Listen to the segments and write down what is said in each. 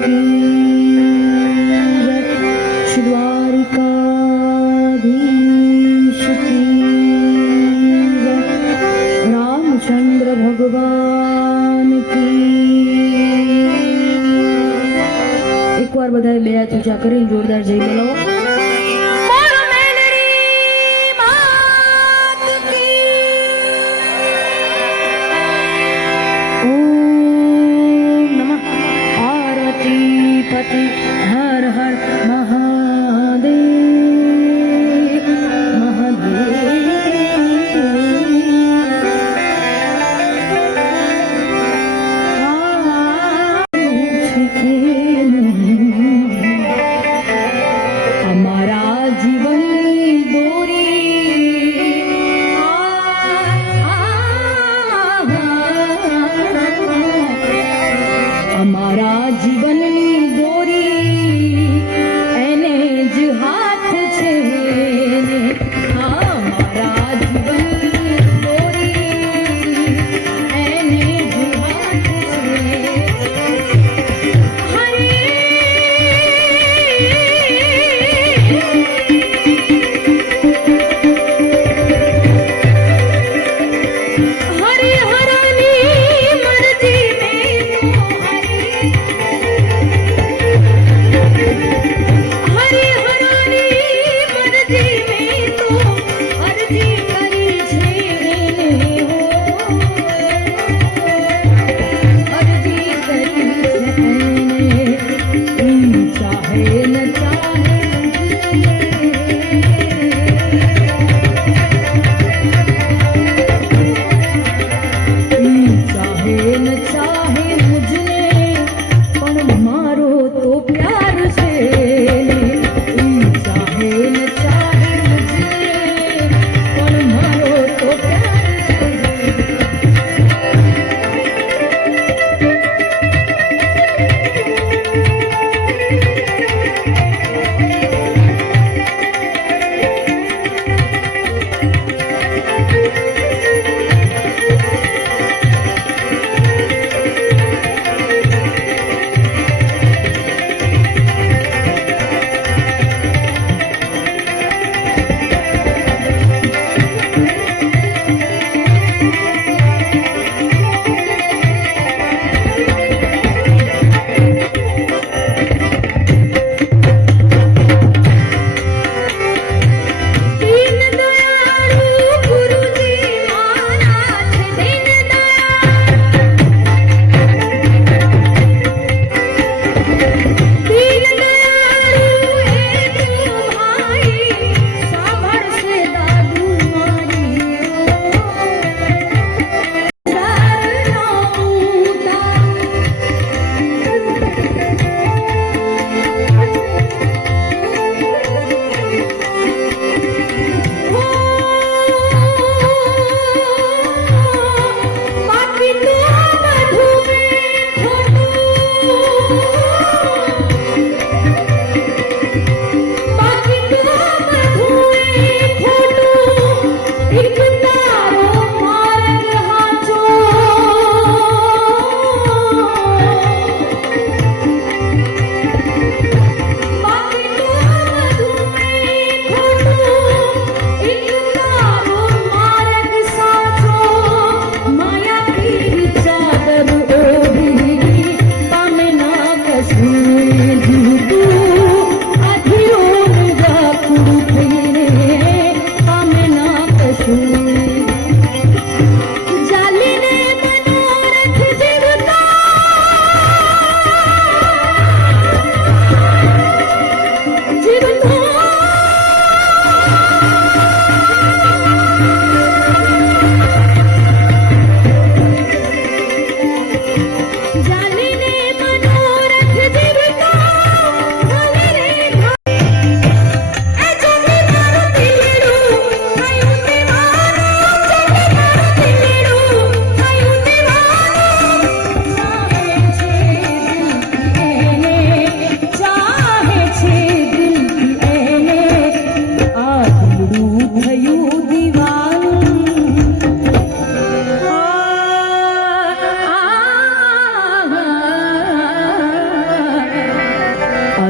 की श्री द्वारिकाधीश की रामचंद्र भगवान की। एक बार बधाई બે હાથ ઊંચા કરી જોરદાર જય બોલાવો। हर हर महादेव हमारा जीवन दोरी हमारा जीवन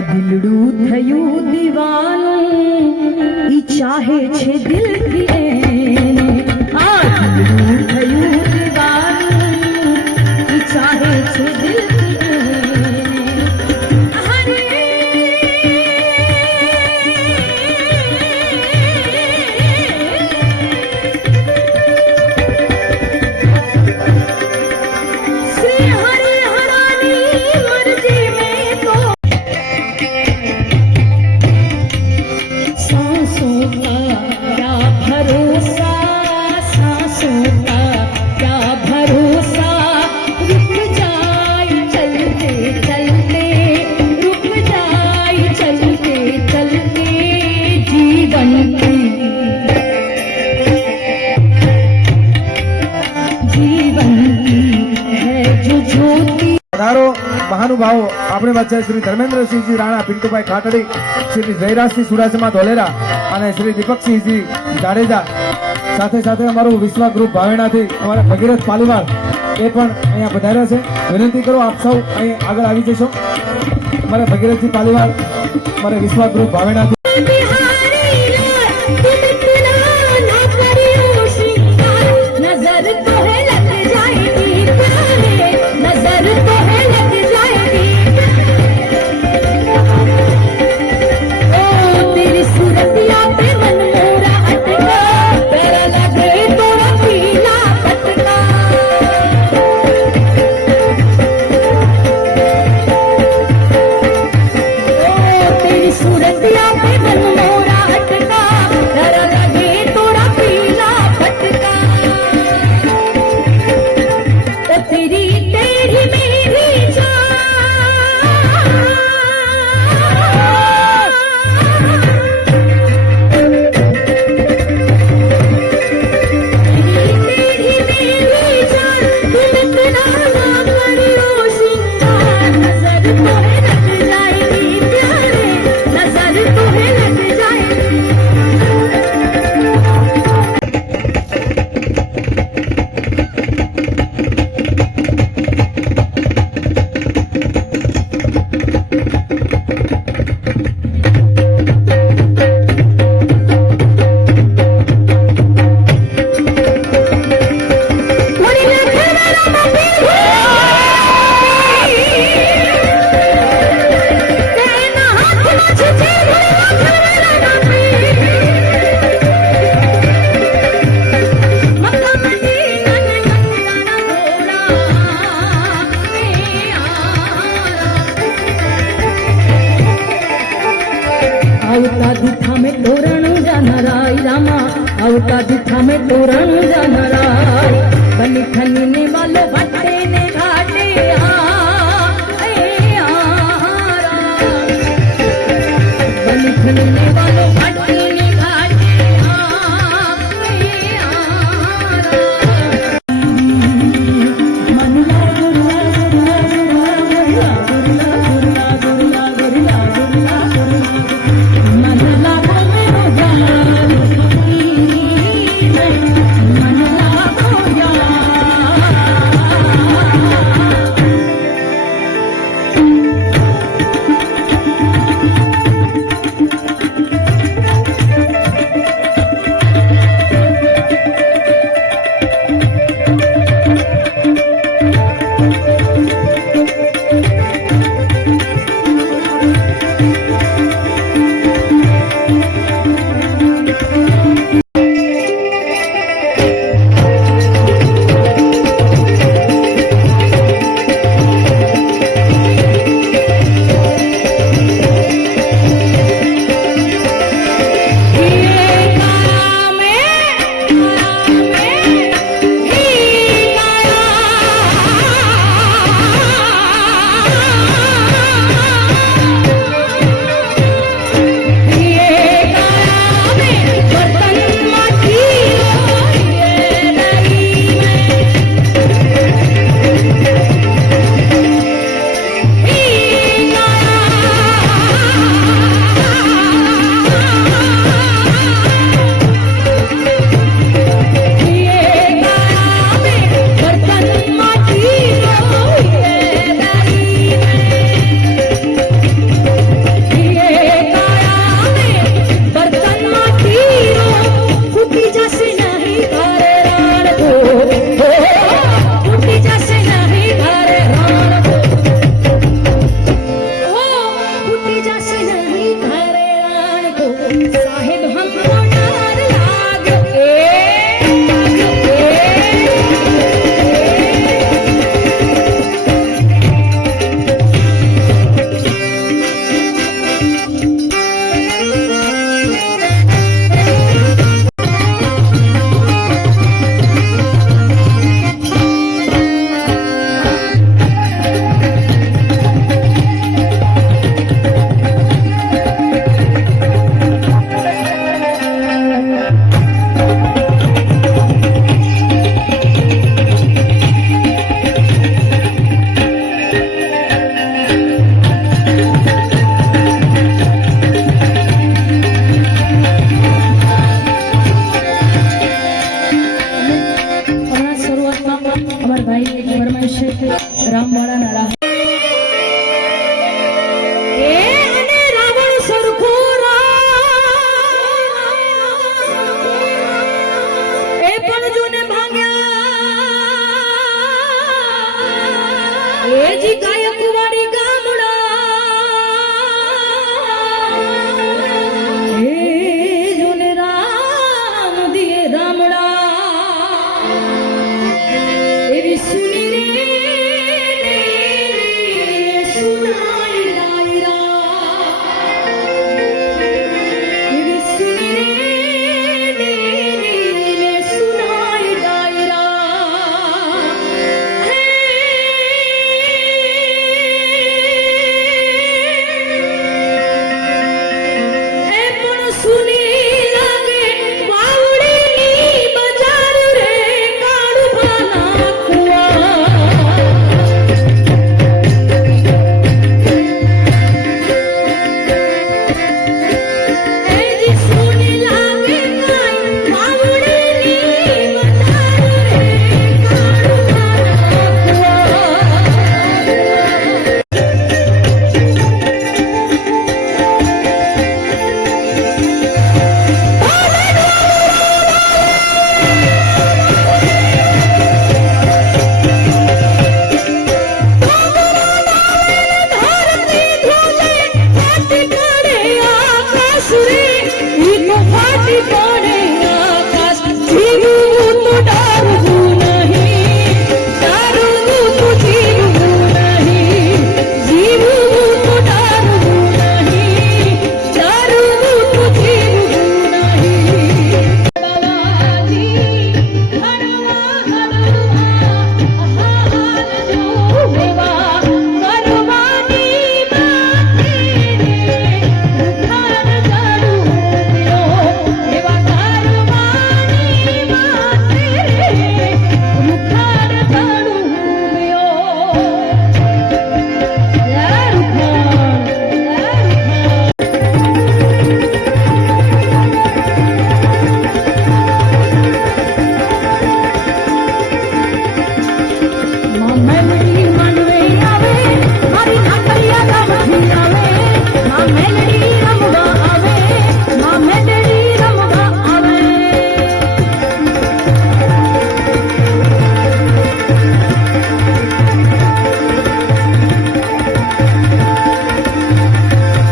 દિલડું થયું દીવાનું ઈ ચાહે છે દિલથી એને દિલડું થયું દીવાનું ઈ ચાહે છે દિલથી મહાનુભાવો આપણી વચ્ચે શ્રી ધર્મેન્દ્રસિંહજી રાણા પિન્ટુભાઈ ખાટડી શ્રી જયરાજસિંહ સુરાસમા ધોલેરા અને શ્રી દીપકસિંહજી જાડેજા સાથે સાથે અમારું વિશ્વ ગ્રુપ ભાવેણાથી અમારા ભગીરથ પાલીવાલ એ પણ અહીંયા પધાર્યા છે. વિનંતી કરો આપ સૌ અહીં આગળ આવી જશો. અમારા ભગીરથજી પાલીવાલ અમારા વિશ્વ ગ્રુપ ભાવેણાથી આવતા દીઠા મેં તોરણ જાનરાય રામા આવતા દીઠા મેં તોરણ જાનરાય બની ખની ને વાલો વાટે ને ઘાટે બની ખની ને વાલો વાટે ને ઘાટે सुनाई डायरा ये सुने ने सुनाई डायरा ए पण सुनी लागे वावड़ी नी बजार रे काढवा नाखवा એજી સુની લાગે કાઈ વાવડીની બજાર રે કાઢવા ધરતી ધ્રુજે ફાટી પડે આકાશ રે ઈ તો ફાટી પડે આકાશ જીવવું તો ડરવું નહીં ડરવું તો જીવવું નહીં જીવવું તો ડરવું નહીં ડરવું તો જીવવું નહીં બાવાજી હરવા હાલ જોવેવા કરવાની માથે ઉખાડ ચડું એવા કરવાની માથે ઉખાડ ચડું યાર મેલડી મનવે આવે મારી નાકરિયા ગામથી આવે માં મેલડી રમવા આવે માં મેલડી રમવા આવે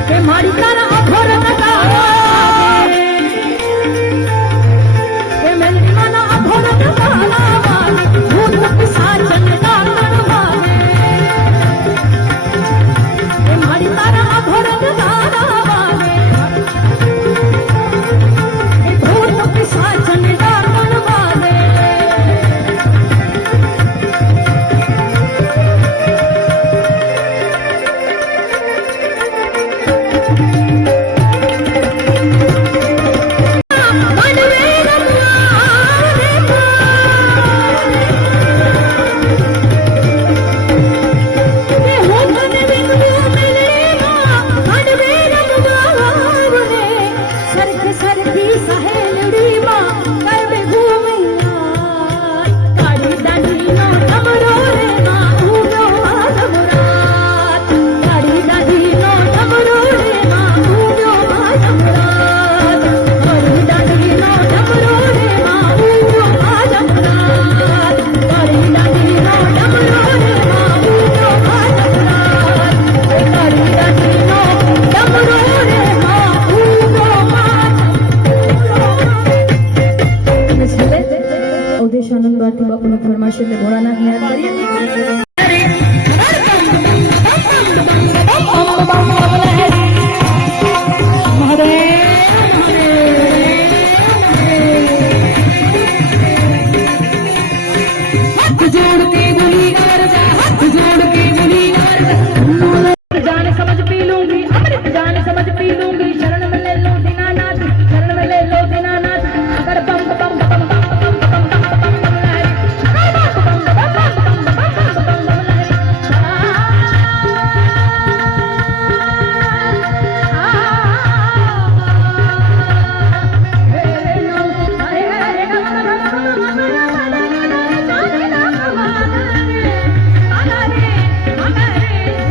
કે મારી તારા અઘોર નગાવે કે મેલડી માના અઘોર નગાવે ભૂત પિશાચન ડાકણ વાગે કે મારી તારા અઘોર નગારા વાગે કે ભૂત પિશાચન ડાકણ વાગે મનવે રમવા રે કે હું તને વિંદુ મેલડીમાં મનવે રમવા આવને સરખ સરખી સહેલડીમાં કરવે ઘૂમિયા કાળી દાઢીનો ઢમરો રે માં ઉડો આધમરાત કાળી દાઢીનો ઢમરો રે માં ઉડો આધમરાત કાળી દાઢીનો ઢમરો રે માં ઉડો આધમરાત કાળી દાઢીનો ઢમરો રે માં ઉડો આધમરાત કાળી દાઢીનો ઢમરો રે માં ઉડો છેલ્લે અવધેશાનંદ ભારતી બાપુનો ફરમાશ એટલે ભોળાનાથ યાદ કરીએ हाथ जोड़ के गुनीगार जा हाथ जोड़ के गुनीगार जा जान समझ पी लूंगी अमृत जान समझ पी लूंगी शरण में ले लो दीनानाथ शरण में ले लो दीनानाथ अगर बम बम बम बम बम बम बम बम बम लहरी अगर बम बम बम बम बम बम बम बम लहरी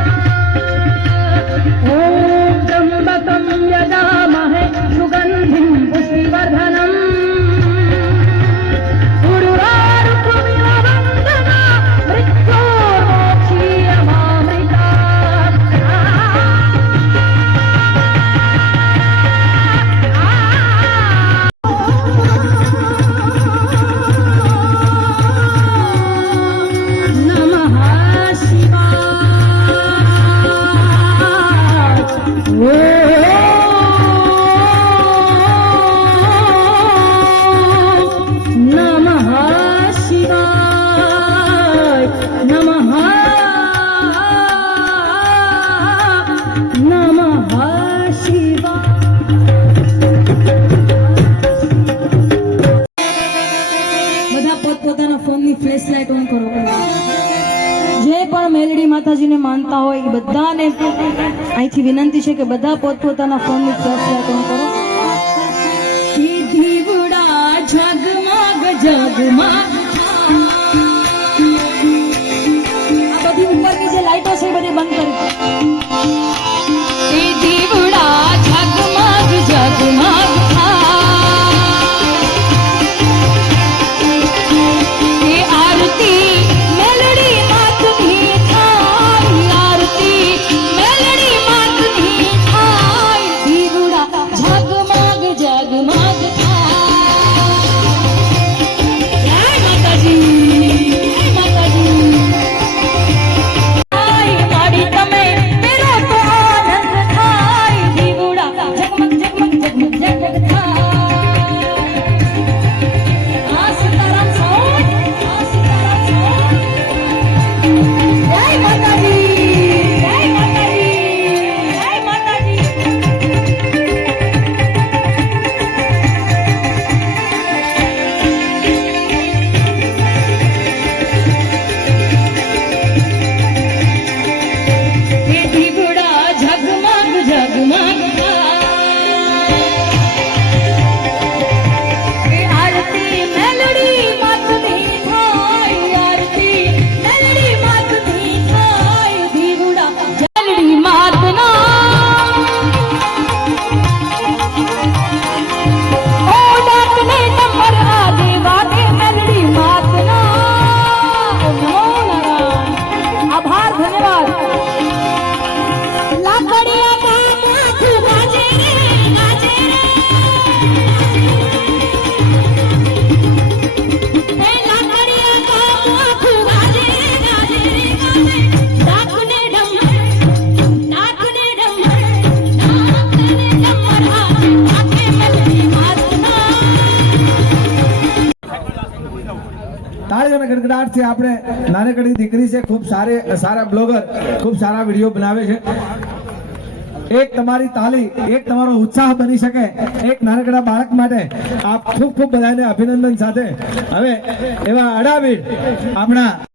Hare માતાજીને માનતા હોય એ બધાને અહીંથી વિનંતી છે કે બધા પોતપોતાના ફોનની ફ્લેશ લાઇટ ઓન કરો. ઈ દીવડા ઝગમગ ઝગમગ આ બધી ઉપરની જે લાઈટો છે એ બધી બંધ કરી. ઈ દીવડા ઝગમગ ઝગમગ એ આરતી મેલડી માતની થાય, આરતી મેલડી માતની થાય, દીવડા ઝગમગ ઝગમગ થાય. જય માતાજી, જય માતાજી. આય માડી તમે મેરો તો આનંદ થાય, દીવડા ઝગમગ ઝગમગ ઝગમગ ઝગમગ થાય. આ સીતારામ સાઉન્ડ, આ સીતારામ સાઉન્ડ. જય માતાજી, જય માતાજી, જય માતાજી. એ દીવડા ઝગમગ ઝગમગ થાય, એ આરતી મેલડી માતની થાય, આરતી મેલડી માતની થાય, દીવડા મેલડી માતના ઓ ડાકને નંબર આ દેવા દે મેલડી માતના. નમો નારાયણ. આભાર, ધન્યવાદ. લાકડિયા કામ આખું ગાજે રે, ગાજે રે. એ લાકડિયા કામ આખું ગાજે રે, ગાજે રે, ગાજે. ડાકને ડમર, ડાકને ડમર, ડાકને ડમર હાથે, હાથે મેલડી માતના. તાળી અને ગડગડાટથી આપણે નાનકડી દીકરી છે, ખૂબ સારા બ્લોગર, ખૂબ સારા વિડીયો બનાવે છે. એક તમારી તાળી, એક તમારો ઉત્સાહ બની શકે એક નાનકડા બાળક માટે. આપ ખૂબ બધાને અભિનંદન સાથે હવે એવા અડાવીર આપણા